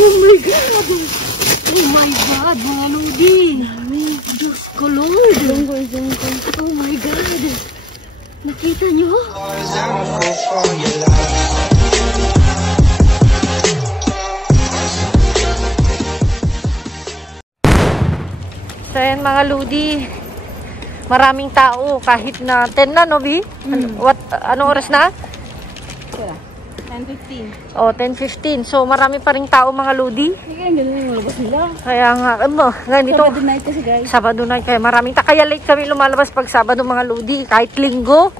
Oh my God! Oh my God, mga lodi! Diyos ko, Lord! Oh my God! Nakita nyo? So yan mga lodi, maraming tao kahit na 10 na, no, Bi? Ano oras na? 10:15. Oh, 10:15. So marami pa ring tao mga lodi. Kaya nga, ganito. Sabado night kasi guys. Sabado night, kaya maraming kaya late kami lumalabas pag Sabado mga lodi, kahit linggo.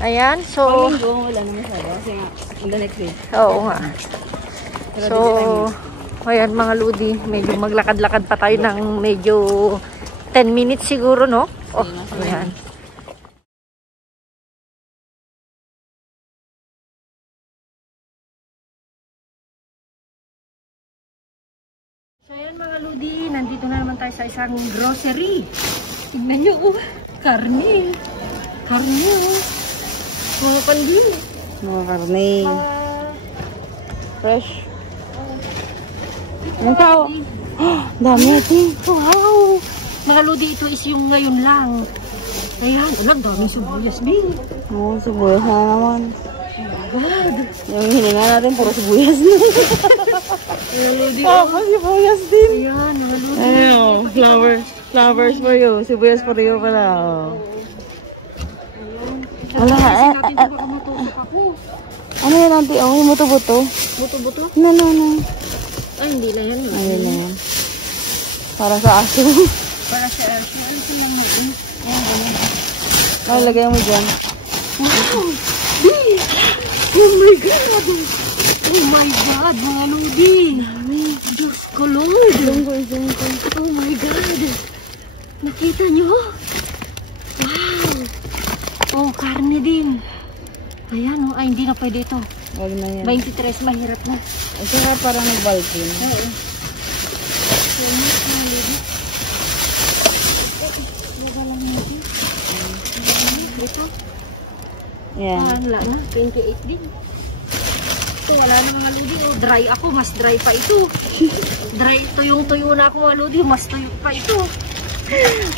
Ayan, so Pag linggo, wala na masyado kasi nga, on the next day. oo nga. So, ayan mga lodi, medyo maglakad-lakad pa tayo ng medyo 10 minutes siguro, no? Oh, ayan. So, ayan mga lodi, nandito na naman tayo sa isang grocery. Tignan nyo, karne. Karne, mga pandin. Mga karne. Fresh. Ang tao. Dami ito. Wow! Mga lodi, ito is yung ngayon lang. Ayan, alam, daming sibuyas, Bing. Oo, sibuyas na naman. Oh my God! Yung hininga natin, puro sibuyas na. Mga lodi, Sibuyas din. ayan, mga lodi. Ayun, flowers for you. Sibuyas for you pala. Wala nga, Natin ito baka matutok ako. ano yan natin? Oh, yung buto-buto. Buto-buto? No. Ay, hindi na yan. Ayun na yan. Para sa aso. Para sa aso. Ano sa mga mag-in? Ay, lagay mo dyan. Wow! Bing! Oh my God! Oh my God, mga lodi! Diyos ko, Lord! Oh my God! Nakita nyo? Wow! Oh, karne din. Ayan, oh. Ay, hindi na pwede ito. Wag na yan. 23, mahirap na. Ito nga parang nag-balkin. Oo. Ayan, mga lodi. Wala lang natin. Ito. Yan. Wala na, 28 din. Ito, wala na mga lodi. Oh, dry ako, mas dry pa ito. Dry, tuyong-tuyo na ako mga lodi, mas tuyo pa ito.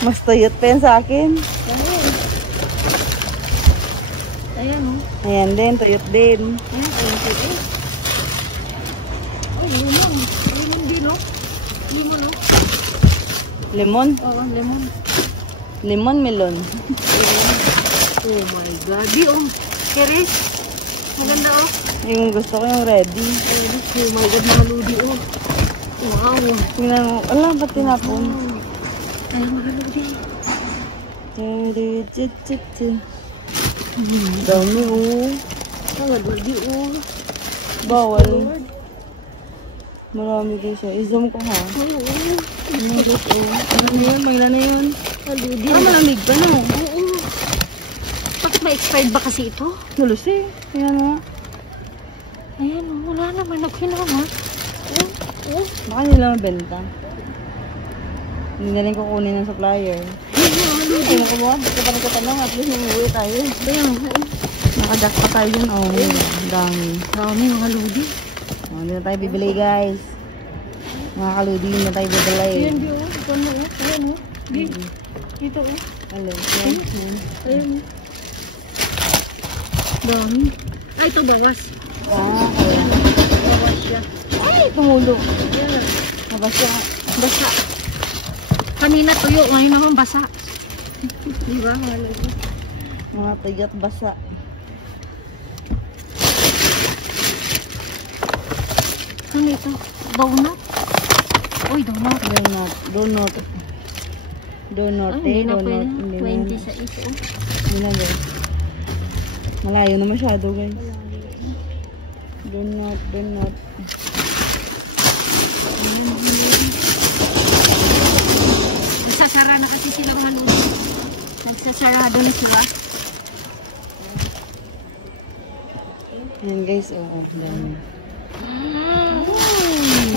Mas tuyot pa yan sa akin. Ayan. Ayan, oh. Ayan din, tuyot din. Ayan, 28. Oh, lemon. Lemon din, oh. Lemon, oh. Lemon? Oo, lemon. Lemon melon. Oh my God. Di, oh. Keres. Maganda, oh. Yung gusto ko yung ready. Oh my God, mga lodi, oh. Wow. Tingnan mo. Wala, ba't tinapon? Ay, mga lodi. Dami, oh. Mga lodi, oh. Bawal. Marami kayo siya. I-zoom ko ha. Oo. Ano na yun? Magla na yun. Mga lodi. Malamig pa na. Oo. Bakit ma-expired ba kasi ito? Tulos eh. Ayan nga. Ayan, oh. Wala naman. Nagkinama. Oh. Baka nila mabenta. Hindi na rin kukunin ng supplier. Ay, naku ba? Ba't ka pa nagtatanong? At least nanguwi tayo. Ayan, oh. Nakajack pa tayo dun. Oh, dami. Dami, mga lodi. Oh, hindi na tayo bibili guys. Mga kaludi, hindi na tayo bibili. Ayan, di, oh. Ito na, oh. Ayan, oh. Di. Dito, oh. Hello. Yan. Ayan. Dami. Ay, ito bawas. Okay. Bawas siya. Ay, tumulo. Ayan. Nabasya. Basa. Kanina tuyo, ngayon naman basa. Di ba, mga lodi? Mga tuyot basa. Ano ito? Donut? Uy, donut. Donut. Donut. Ay, hindi na pwede. Hindi 20 sa isa. Hindi na guys. Malayo na masyado guys. Donut. Nagsasara na kasi sila mga lodi. Nagsasarado na sila. Ayan guys, oh, dami.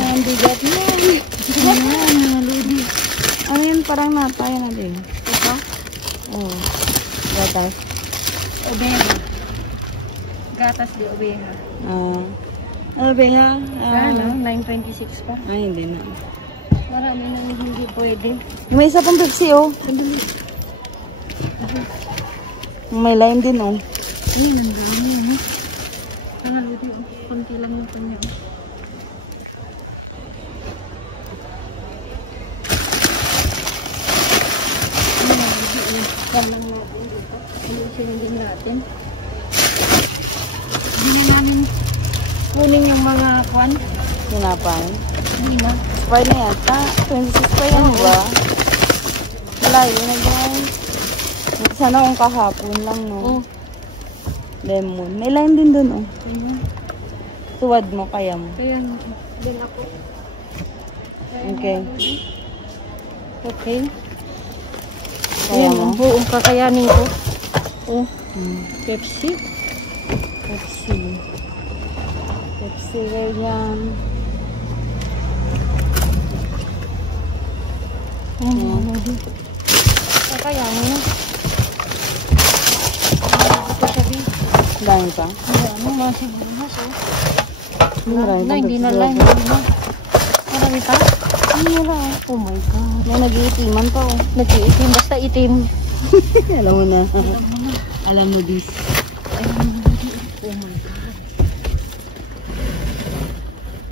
Ang bigat na. Ayan, mga lodi. Ano yun? Parang nataya na din. Ito? Oo. Gatas. Obeha. Gatas de obeha. Ano ba ha? Ano? 9.26 pa. Ay, hindi na. Marami nang hindi pwede. May isa pang Pepsi, oh. May lime din, oh. Ay, nandun yan, ha? Ano, Lodi, konti lang yung kanya. Yan lang natin dito. Ayusin din natin. Hindi namin kunin yung mga kwan. Sinapay. Hindi na. Expired na yata. 26 pa yan, ba? Wala yun na, guys. Sana kung kahapon lang, no? Oh. Lemon. May lime din dun, oh. Ayun. Tuwad mo, kaya mo. Kaya din ako. Okay. Okay. Kaya Ayan, mo? buong kakayanin ko. Oh, Pepsi. Pepsi. Pepsi, ganyan. Kakayanin mo. Ito sabi. Dahil pa? Ano, mga siguras, oh. Marami Na, pang hindi na Pepsi lang. Lover. Hindi na. Marami pa? Hindi na. Oh my God. May nag-iitiman pa, oh. Nag-iitim. Basta itim. Alam mo na. Alam mo this. Oh my God.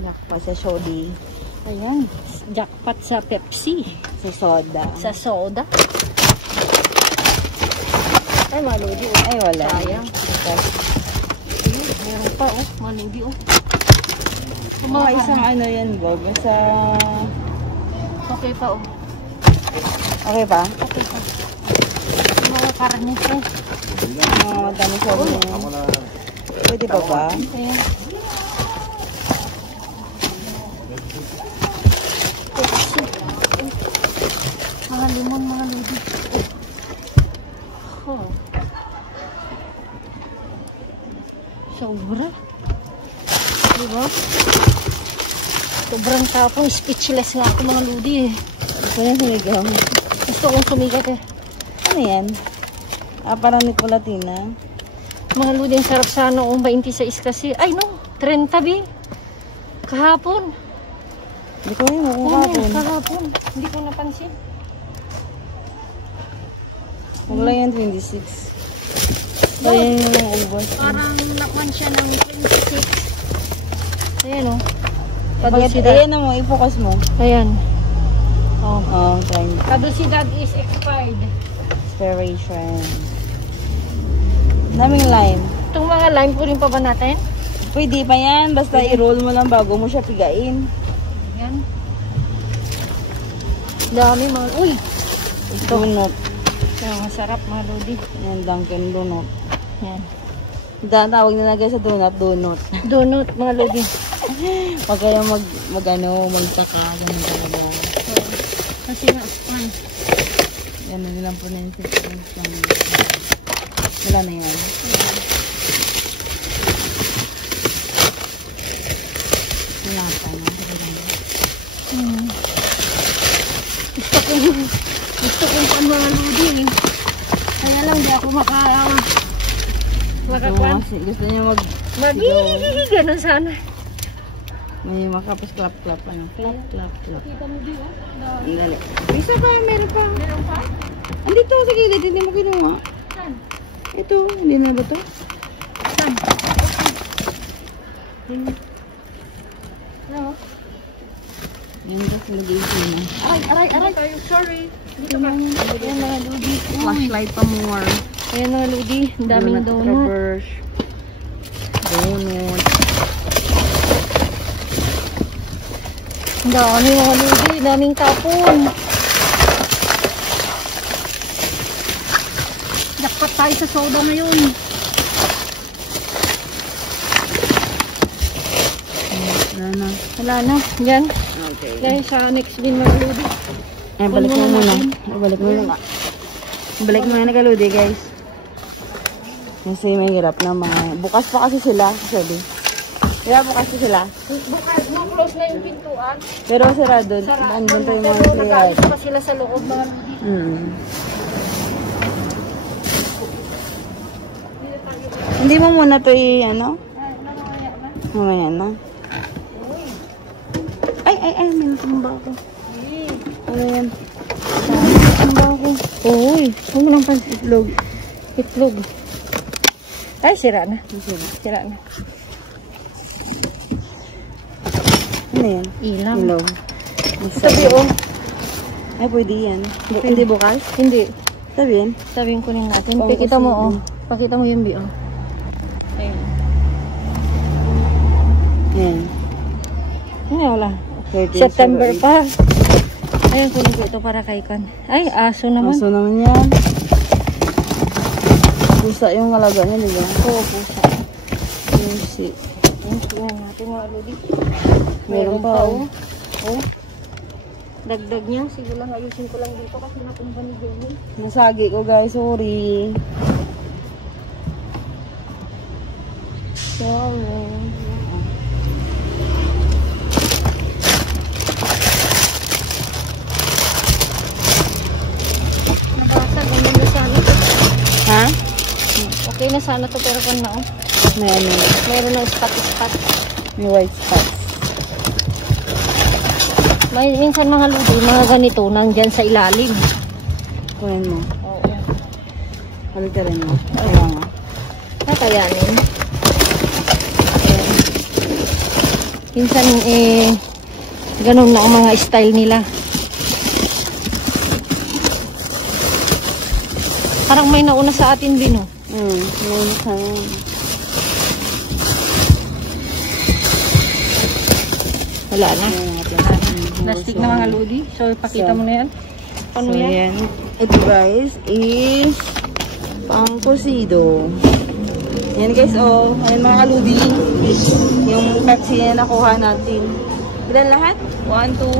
Yak pa sa Shodi. Ayan. Jackpot sa Pepsi. Sa soda. Sa soda. Ay, maludi, oh. Ay, wala. Sayang. Meron pa, oh. Maludi, oh. Mga isang ano yan, Bob. Sa... Okay pa, oh. Okay pa? Okay pa. Mga karne, eh. Mga madami sa niya. Pwede pa ba? Ayan. Mga limon, mga lodi. Oh. Sobra. Diba? Sobrang tapong. Speechless nga ako, mga lodi, eh. Gusto niya sumigaw. Gusto kong sumigat, eh. Ano yan? Ah, parang Nicolatina. Mga lodi, ang sarap sana noong 26 kasi. Ay, no. 30, bi. Kahapon. Hindi ko yun, Oo, kahapon. kahapon. Hindi ko napansin. Huwag lang yan, 26. So, yun yung ubos. Parang nakuan siya ng 26. Ayan, oh. Bakit? Kadusidad. Ayan na mo, i-focus mo. Ayan. Oh. Oh, try mo. Kadusidad is expired. Inspiration. Daming lime. Itong mga lime po rin pa ba natin? Pwede pa yan. Basta i-roll mo lang bago mo siya pigain. Ayan. Dami mga... Uy! Donut. Ayan, masarap mga lodi. Yan, Dunkin' Donut. Ayan. Tawag na lagay sa donut, donut. Donut mga lodi. Huwag kayong magtaka. Ganun talaga. Kasi nga, Yan, nilang po na yung wala na yan. Wala pa na. Gusto kong mga lodi, eh. Kaya lang di ako makakuan. Gusto niya Ganun sana. may makapos clap-clap. Ano? Clap-clap-clap. Kita mo di, oh. Ang dali. Isa pa, meron pa. Meron pa? Andito, sige, hindi mo kinuha. Saan? Ito, hindi na ba ito? Saan? Ano? Yan, kasi nag-iisip na. Aray kayo, sorry. Dito ka. Ayan mga lodi. Flashlight pa more. Ayan mga lodi. Ang daming donut. Reverse. Donut. Ang dami mga lodi. Daming tapon. Jackpot tayo sa soda ngayon. Wala na. Wala na. Yan. Okay. Dahil sa next bin mga lodi. Balik mo muna. Balik mo muna. Balik mo na kaludi, guys. Kasi may hirap na mga... Bukas pa kasi sila, actually. Kaya bukas pa sila. Bukas mo, close na yung pintuan. Pero sarado. Andun pa yung mga Pero sila. nag-ayos pa sila sa loob mga lodi. Hindi mo muna ito ano? Mamaya na. Ay, may natumba ako. Ano yan? Natumba ako. Uy, huwag mo lang pa itlog. Itlog. Ay, sira na. Sira na. Ano yan? Ilaw. Ilaw. Sabi, oh. Ay, pwede yan. Hindi bukas? Hindi. Sabi yan? Sabihin kunin natin. Oo, Pakita mo, kasi, oh. Pakita mo yung biyo. Ayun. Yan. Ay, wala. 13, September 08. pa. Ayun, kunin ko ito para kay Kan. Ay, aso naman. Aso naman yan. Pusa yung alaga niya, di ba? Oo, pusa. Pusi. Ayun, tingnan natin mga lodi. Meron pa, oh. Oh. Dagdag niya. Sige lang, ayusin ko lang dito kasi natumba ni Jenny. Nasagi ko, guys. Sorry. Sorry. Nabasag, ganyan na sana. Ha? Okay na sana to pero kan na, oh. May ano. Meron ng spot-spot. May white spots. May minsan mga lodi, mga ganito, nandyan sa ilalim. Kunin mo. Oo. Halik ka rin mo. Kaya nga. Kakayanin. Minsan, ganun na ang mga style nila. Parang may nauna sa atin din, oh. Yun sa'yo. Wala na. Plastic. Plastic na mga lodi. So, pakita mo na yan. Ano So, yan? yan. Ito, guys, is pang cosido. Yan, guys, oh. Ayan, mga kaludi. Yung Pepsi na nakuha natin. Ilan lahat? 1, 2,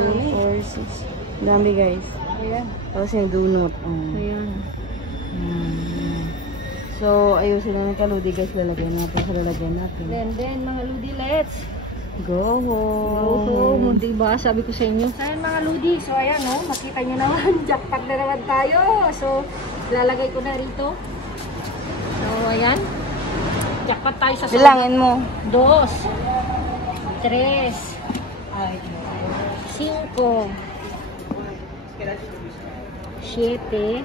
3, 4, 6. Dami, guys. Ayan. Tapos yung donut. Ayan. So, ayusin na ng kaludi, guys. Lalagyan natin sa lalagyan natin. Then, mga ludi, let's Go home. go home. Diba? Sabi ko sa inyo. Ayan, mga ludi. So, ayan, oh. Makita nyo naman. Jackpot na naman tayo. So, lalagay ko na rito. So, ayan. Jackpot tayo sa Bilangin mo. 2, 3, 5, 7,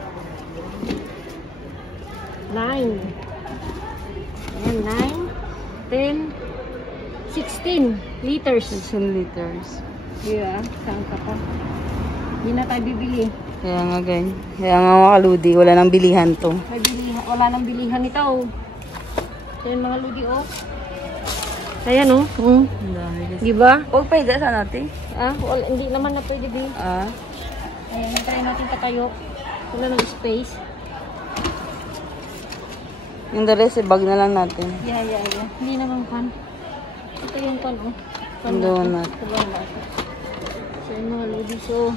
9. Ayan, 9, 10, 16 liters. 16 liters. Yeah, saan ka pa? Hindi na tayo bibili. Kaya nga, guys. Kaya nga, mga kaludi. Wala nang bilihan to. May bilihan, wala nang bilihan ito. Ayan, mga ludi, oh. Ayan, oh. Ang dami, guys. Diba? Huwag pa higa sa natin. Wala, hindi naman na pwede, di. Ayan, try natin patayo. Wala ng space. Yung the rest, bag na lang natin. Yeah. Hindi naman kan. Ito yung kan, oh. Yung donut. So, yung mga ludi, so...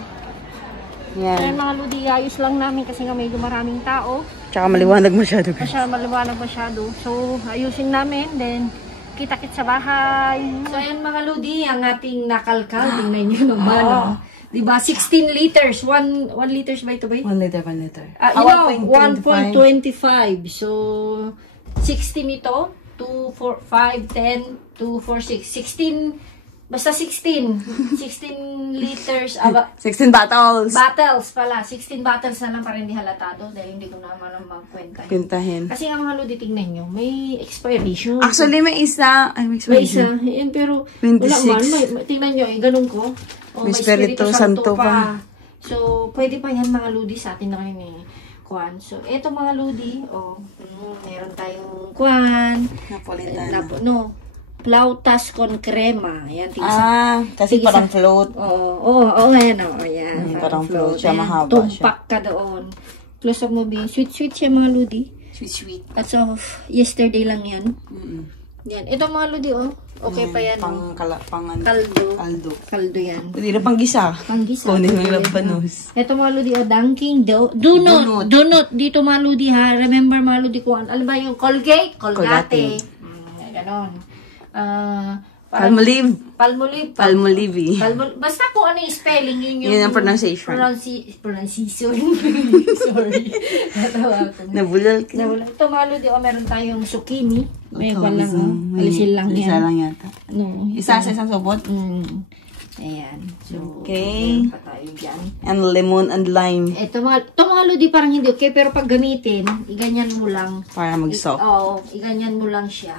Yan. Ayan, mga ludi, ayos lang namin kasi nga medyo maraming tao. Tsaka maliwanag masyado, guys. Maliwanag masyado. So, ayusin namin. Then, kita-kit sa bahay. So, ayan mga ludi, ang ating nakalkal. Tingnan nyo naman. Diba? 16 liters. 1 liters ba ito ba? 1 liter, 1 liter. 1.25. So, 16 ito. 2, 4, 5, 10, 2, 4, 6. 16. Basta 16. 16 liters. 16 bottles. Bottles pala. 16 bottles na lang para hindi halatado. Dahil hindi ko naman ang magkwenta. Kwentahin. Kasi nga mga lodi, tignan nyo. May expiration. Actually, may isa. Ay, may May expiration. isa. Yan, pero 26. wala man. Tingnan nyo, ganun ko. May Espiritu Santo pa. So, pwede pa yan mga lodi sa atin na kayo ni Kwan. So, eto mga lodi, meron tayong Kwan. Napolitano. Flautas con crema. Ayan, tingsa. Kasi tingsa. parang float. Ayan, ayan. Parang float siya, Ayan, mahaba tumpak ka doon. Close up mo ba? Sweet siya mga lodi. Sweet. As of yesterday lang yan. Yan. Ito mga lodi, okay pa yan. Kaldo yan. Hindi na panggisa. Panggisa. Kunin mo yung labanos. Ito mga lodi, Dunkin' Donut. Dito mga lodi ha. Remember mga lodi kung ano ba yung Colgate? Colgate. Ganon. Palmolive. Palmolive. Basta kung ano yung spelling, yun yung pronunciation. Pronunciation. Sorry. Natawa ko. Nabulal ka. Ito mga lodi, meron tayong zucchini. May lang. Alisin lang yan. Isa lang yata. No, isa sa isang subot? Ayan. So, okay. Pa tayo dyan. And lemon and lime. Ito mga lodi parang hindi okay, pero pag gamitin, iganyan mo lang. Para mag-soak. Oo, iganyan mo lang siya.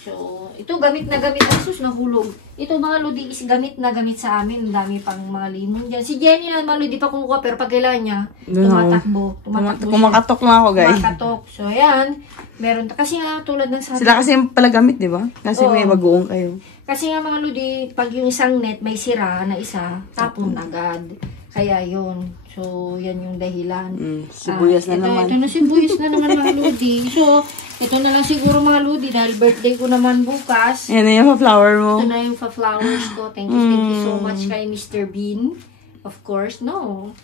So, ito gamit na gamit. Asus, nahulog. Ito mga lodi is gamit na gamit sa amin. Ang dami pang mga limon dyan. Si Jenny na mga lodi pa kumukuha, pero pag kailangan niya, tumatakbo. Kumakatok lang ako, guys. Kumakatok. So, ayan. Meron. Kasi nga, tulad ng sabi. Sila kasi pala gamit, di ba? Kasi may bagoong kayo. Kasi nga mga lodi, pag yung isang net may sira na isa, tapon agad. Kaya yun. So, yan yung dahilan. Sibuyas na naman. Ito na sibuyas na naman mga lodi. So, ito na lang siguro mga lodi dahil birthday ko naman bukas. Yan na yung pa-flower mo. Ito na yung pa-flowers ko. Thank you so much kay Mr. Bean. Of course, no.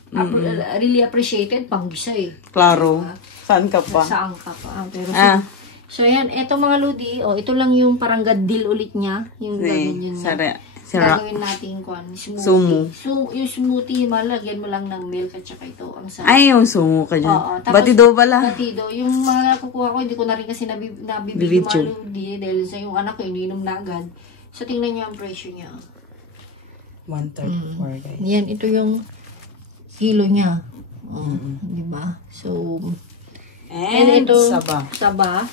Really appreciated. Panggisa eh. Klaro. Saan ka pa? Saan ka pa. Pero so, yan. Ito mga lodi. Ito lang yung parang gadil ulit niya. Yung gagawin yun. Gagawin natin smoothie. Yung smoothie, malagyan mo lang ng milk at saka ito. Ang sarap. Ay, yung sumo ka dyan. Batido pala. Batido. Yung mga kukuha ko, hindi ko na rin kasi nabibigyan mga lodi. Dahil sa yung anak ko, ininom na agad. So, tingnan niyo ang presyo niya. 134, guys. Yan, ito yung kilo niya. Diba? So, and ito, saba.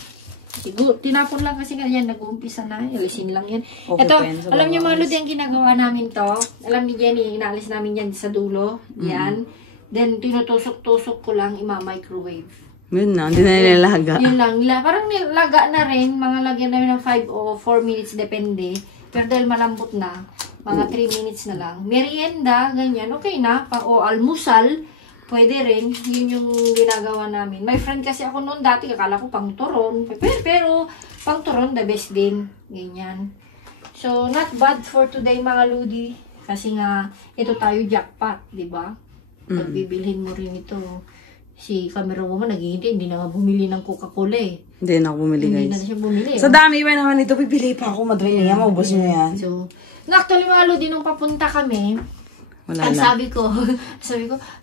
Siguro, tinapon lang kasi ganyan, nag-uumpisa na, alisin lang yan. Ito, alam niyo mga lodi, ang ginagawa namin to, alam ni Jenny, inaalis namin yan sa dulo, yan. Then, tinutusok-tusok ko lang, ima-microwave. Yun na, hindi na nilalaga. Yun lang, parang nilaga na rin, mga lagyan namin ng 5 o 4 minutes, depende. Pero dahil malambot na, mga 3 minutes na lang. Merienda, ganyan, okay na, o almusal, pwede rin. Yun yung ginagawa namin. My friend kasi ako noon dati, akala ko pang turon. Pero, pang turon, the best din. Ganyan. So, not bad for today, mga lodi. Kasi nga, ito tayo jackpot, di ba? Pag bibilhin mo rin ito. Si camera woman, naghihintay, hindi na nga bumili ng Coca-Cola eh. Hindi na ako bumili, guys. Hindi na siya bumili. Sa dami ba naman ito, pipili pa ako. Madali niya, maubos niya yan. So, actually, mga lodi, nung papunta kami, ang sabi ko,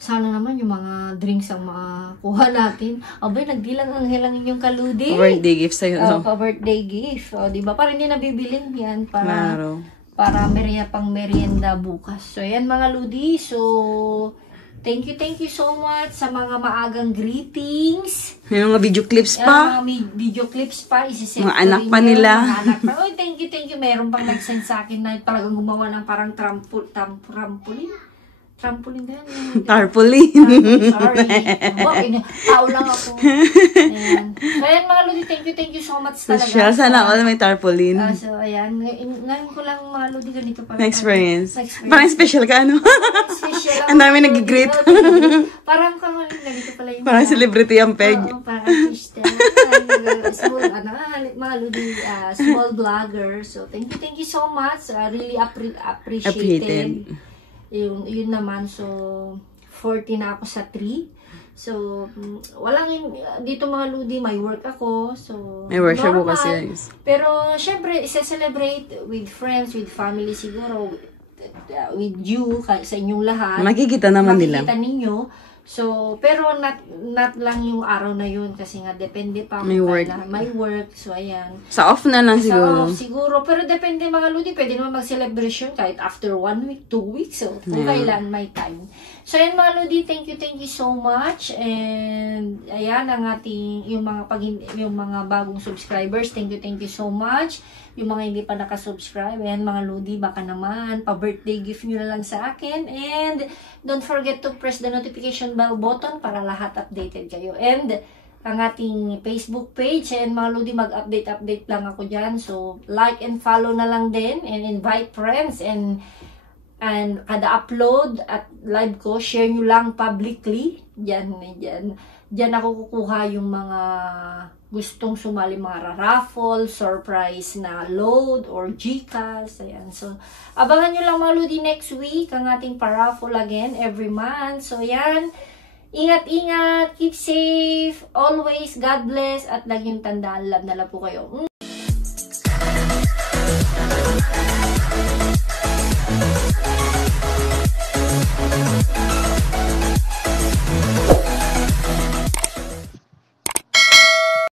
sana naman yung mga drinks ang makakuha natin. Abay, nagdilang ang hilang inyong kaludi. Birthday gift sa'yo. Pa-birthday gift. Diba? Para hindi nabibilin yan. Para pang merienda bukas. So, yan mga ludi. So, thank you so much sa mga maagang greetings. May mga video clips pa. Mga video clips pa. Mga anak pa nila. Oh, thank you. Meron pang nag-send sa akin na talagang gumawa ng parang trampoline. Trampoline ba yan? Tarpaulin. Sorry. Tao lang ako. Ayan. So, ayan mga lodi, thank you so much talaga. Social, sana all may tarpaulin. So, ayan. Ngayon ko lang mga lodi ganito pala. Experience. Parang special ka, ano? Special. Ang dami nag-greet. Parang kang ganito pala yung parang celebrity ang peg. Oo, parang artista. Mga lodi, small vlogger. So, thank you so much. Really appreciated. Yun naman, so 40 na ako sa 3. So, dito mga lodi, may work ako. So, may work siya bukas, guys. Pero, syempre, isa-celebrate with friends, with family siguro, with you, sa inyong lahat. Makikita naman nila. Makikita ninyo. So, pero not lang yung araw na yun kasi nga depende pa may work. May work. So, ayan. Sa off na lang siguro. Sa off, siguro. Pero depende mga lodi. Pwede naman mag-celebration kahit after 1 week, 2 weeks. So, kung kailan may time. So, ayan mga lodi. Thank you so much. And, ayan, ang ating, yung mga bagong subscribers. Thank you so much. Yung mga hindi pa nakasubscribe, ayan mga lodi, baka naman, pa-birthday gift nyo na lang sa akin. And, don't forget to press the notification bell button para lahat updated kayo. And, ang ating Facebook page, and mga lodi, mag-update lang ako dyan. So, like and follow na lang din, and invite friends, and kada upload at live ko, share nyo lang publicly. Diyan ako kukuha yung mga gustong sumali, mga raffle, surprise na load, or Gcash. Ayan. So, abangan nyo lang mga lodi next week, ang ating paraffle again, every month. So, ayan. Ingat-ingat, keep safe, always, God bless, at laging tandaan, love na lang po kayo.